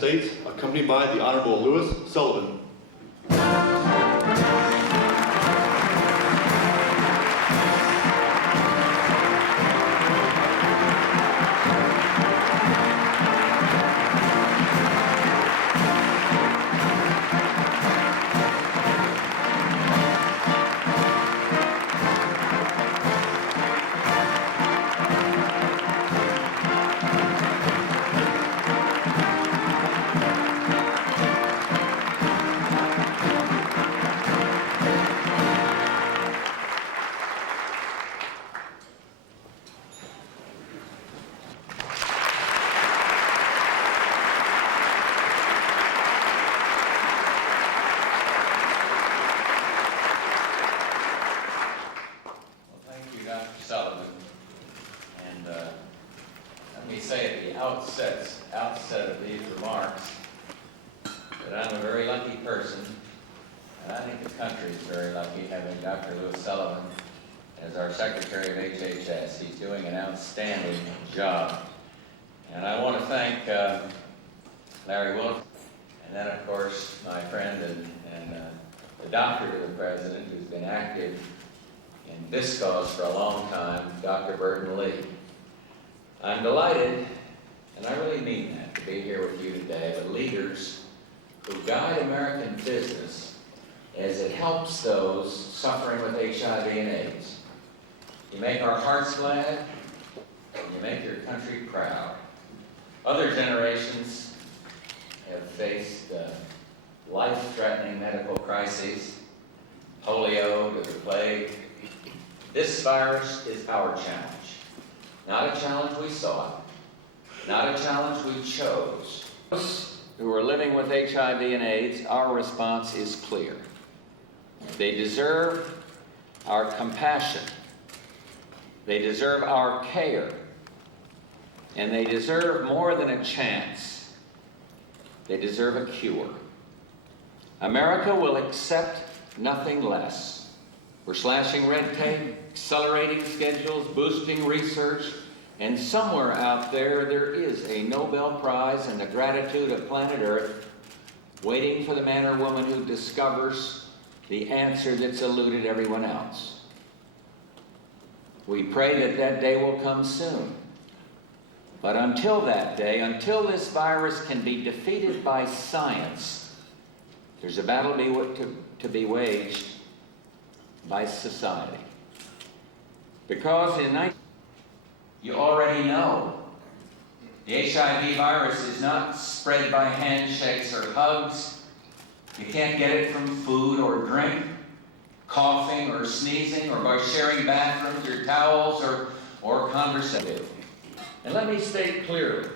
States, accompanied by the Honorable Louis Sullivan. Outset of these remarks that I'm a very lucky person, and I think the country is very lucky having Dr. Louis Sullivan as our Secretary of HHS. He's doing an outstanding job. And I want to thank Larry Wilson, and then of course my friend and the doctor to the President, who's been active in this cause for a long time, Dr. Burton Lee. I'm delighted, and I really mean that, to be here with you today, with leaders who guide American business as it helps those suffering with HIV and AIDS. You make our hearts glad, and you make your country proud. Other generations have faced life-threatening medical crises, polio to the plague. This virus is our challenge. Not a challenge we sought, not a challenge we chose. Those who are living with HIV and AIDS, our response is clear. They deserve our compassion. They deserve our care. And they deserve more than a chance. They deserve a cure. America will accept nothing less. We're slashing red tape, accelerating schedules, boosting research, and somewhere out there, there is a Nobel Prize in the gratitude of planet Earth waiting for the man or woman who discovers the answer that's eluded everyone else. We pray that that day will come soon. But until that day, until this virus can be defeated by science, there's a battle to be waged by society. Because you already know the HIV virus is not spread by handshakes or hugs. You can't get it from food or drink, coughing or sneezing, or by sharing bathrooms or towels or conversation. And let me state clearly,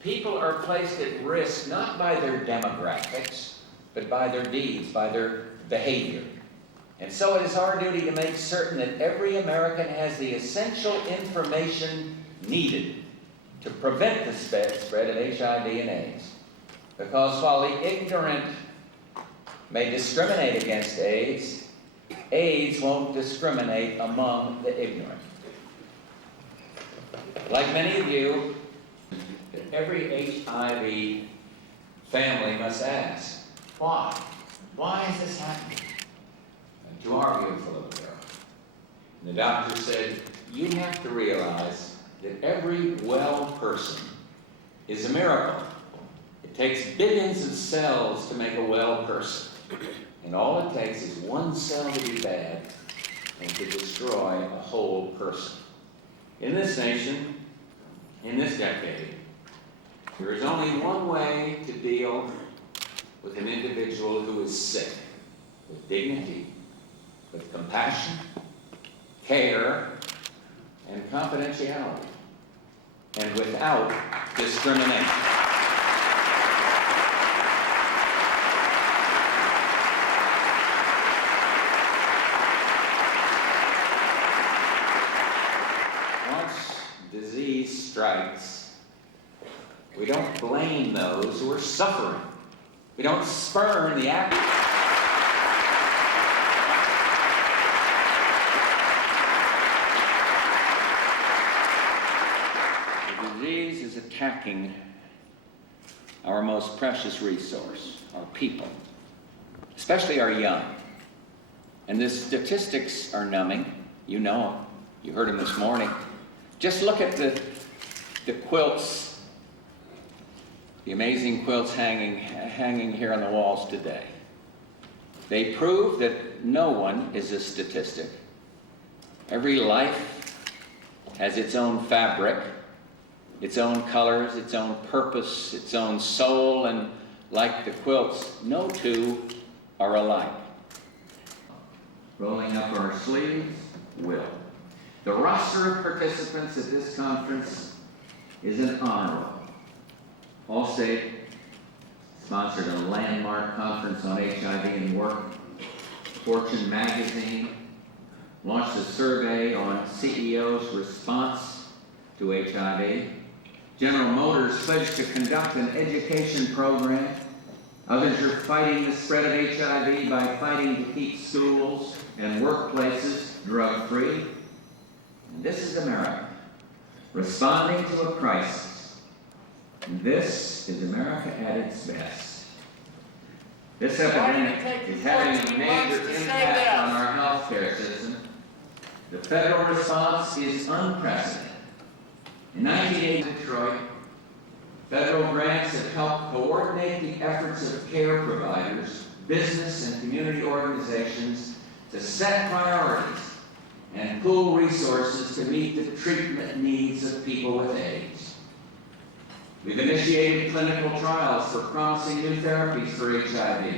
people are placed at risk not by their demographics, but by their deeds, by their behavior. And so it is our duty to make certain that every American has the essential information needed to prevent the spread of HIV and AIDS. Because while the ignorant may discriminate against AIDS, AIDS won't discriminate among the ignorant. Like many of you, every HIV family must ask, why? Why is this happening? To our beautiful little girl. And the doctor said, you have to realize that every well person is a miracle. It takes billions of cells to make a well person. And all it takes is one cell to be bad and to destroy a whole person. In this nation, in this decade, there is only one way to deal with an individual who is sick, with dignity, with compassion, care, and confidentiality, and without discrimination. Once disease strikes, we don't blame those who are suffering. We don't spurn the act. The disease is attacking our most precious resource, our people, especially our young. And the statistics are numbing. You know them. You heard them this morning. Just look at the quilts, the amazing quilts hanging here on the walls today. They prove that no one is a statistic. Every life has its own fabric, its own colors, its own purpose, its own soul, and like the quilts, no two are alike. Rolling up our sleeves, will. The roster of participants at this conference is an honor roll. Allstate sponsored a landmark conference on HIV and work. Fortune magazine launched a survey on CEOs' response to HIV. General Motors pledged to conduct an education program. Others are fighting the spread of HIV by fighting to keep schools and workplaces drug-free. And this is America, responding to a crisis. And this is America at its best. This epidemic is having a major impact on our healthcare system. The federal response is unprecedented. In 1980 in Detroit, federal grants have helped coordinate the efforts of care providers, business and community organizations to set priorities and pool resources to meet the treatment needs of people with AIDS. We've initiated clinical trials for promising new therapies for HIV,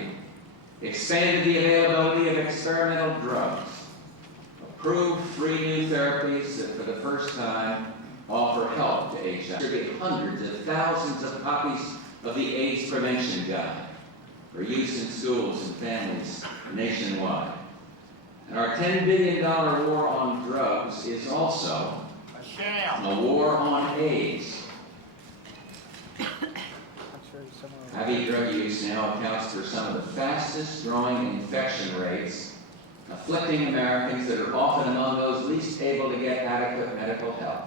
expanded the availability of experimental drugs, approved 3 new therapies that for the first time offer help to HIV. Distribute hundreds of thousands of copies of the AIDS Prevention Guide for use in schools and families nationwide. And our $10 billion war on drugs is also a war on AIDS. IV drug use now accounts for some of the fastest growing infection rates, afflicting Americans that are often among those least able to get adequate medical help.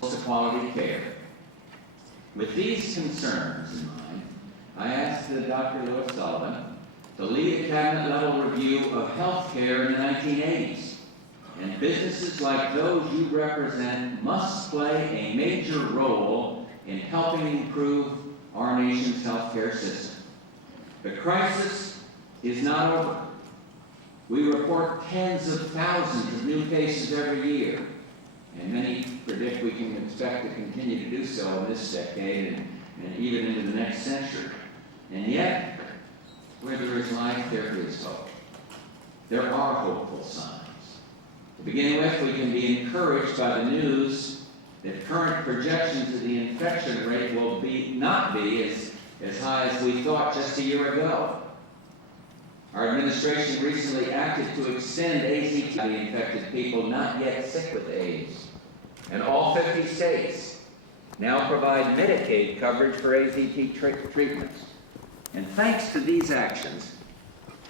To quality care. With these concerns in mind, I asked Dr. Lewis Sullivan to lead a cabinet-level review of health care in the 1980s. And businesses like those you represent must play a major role in helping improve our nation's health care system. The crisis is not over. We report tens of thousands of new cases every year. And many predict we can expect to continue to do so in this decade and even into the next century. And yet, where there is life, there is hope. There are hopeful signs. To begin with, we can be encouraged by the news that current projections of the infection rate will not be as high as we thought just a year ago. Our administration recently acted to extend AZT to infected people not yet sick with AIDS. And all 50 states now provide Medicaid coverage for AZT treatments. And thanks to these actions,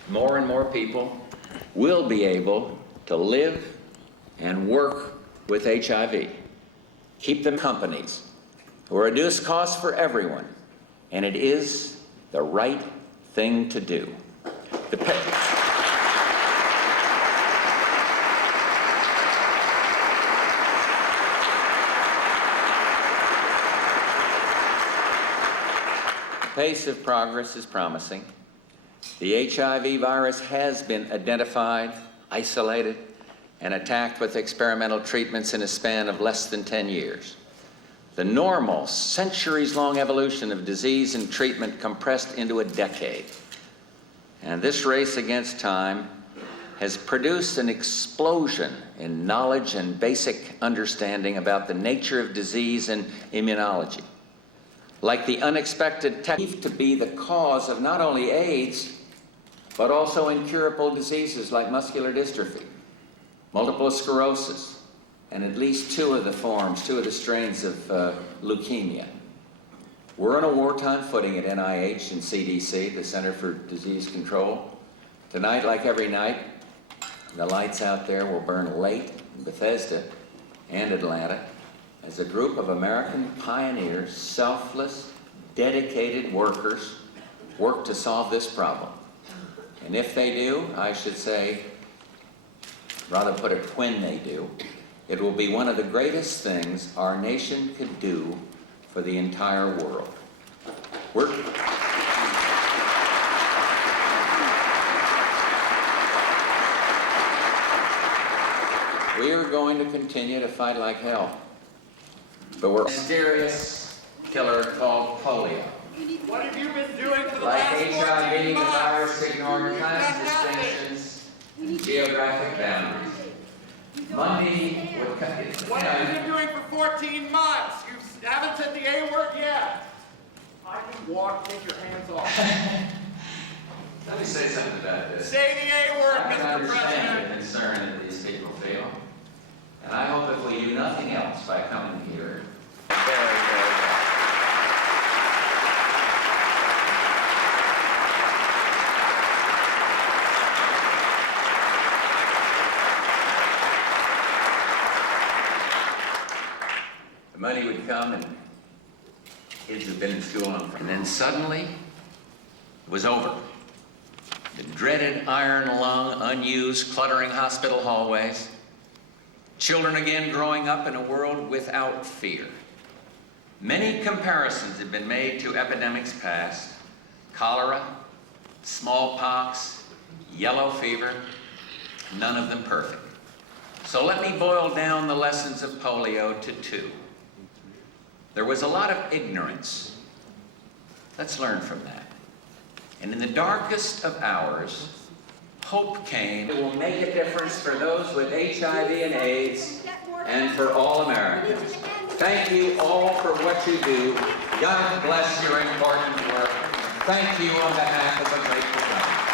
more and more people will be able to live and work with HIV. Keep them companies who reduce costs for everyone, and it is the right thing to do. The pace of progress is promising. The HIV virus has been identified, isolated, and attacked with experimental treatments in a span of less than 10 years. The normal, centuries-long evolution of disease and treatment compressed into a decade. And this race against time has produced an explosion in knowledge and basic understanding about the nature of disease and immunology. Like the unexpected to be the cause of not only AIDS, but also incurable diseases like muscular dystrophy, multiple sclerosis, and at least two of the strains of leukemia. We're on a wartime footing at NIH and CDC, the Center for Disease Control. Tonight, like every night, the lights out there will burn late in Bethesda and Atlanta as a group of American pioneers, selfless, dedicated workers work to solve this problem. And if they do, I should say, rather put it when they do, it will be one of the greatest things our nation could do for the entire world. We are going to continue to fight like hell. But we're a mysterious killer called polio. What have you been doing for the Like last 14 HIV, the months? virus ignored You've class done nothing. distinctions, geographic boundaries. Monday would cut it. What have you been doing for 14 months? You haven't said the A word yet. I can walk, take your hands off. Let me say something about this. Say the A word, I can Mr. understand President. the concern that these people feel. And I hope if we do nothing else by coming here, the money would come and kids have been in school and then suddenly it was over. The dreaded iron lung, unused, cluttering hospital hallways. Children again growing up in a world without fear. Many comparisons have been made to epidemics past: cholera, smallpox, yellow fever, none of them perfect. So let me boil down the lessons of polio to two. There was a lot of ignorance. Let's learn from that. And in the darkest of hours, hope came. It will make a difference for those with HIV and AIDS and for all Americans. Thank you all for what you do. God bless your important work. Thank you on behalf of a grateful country.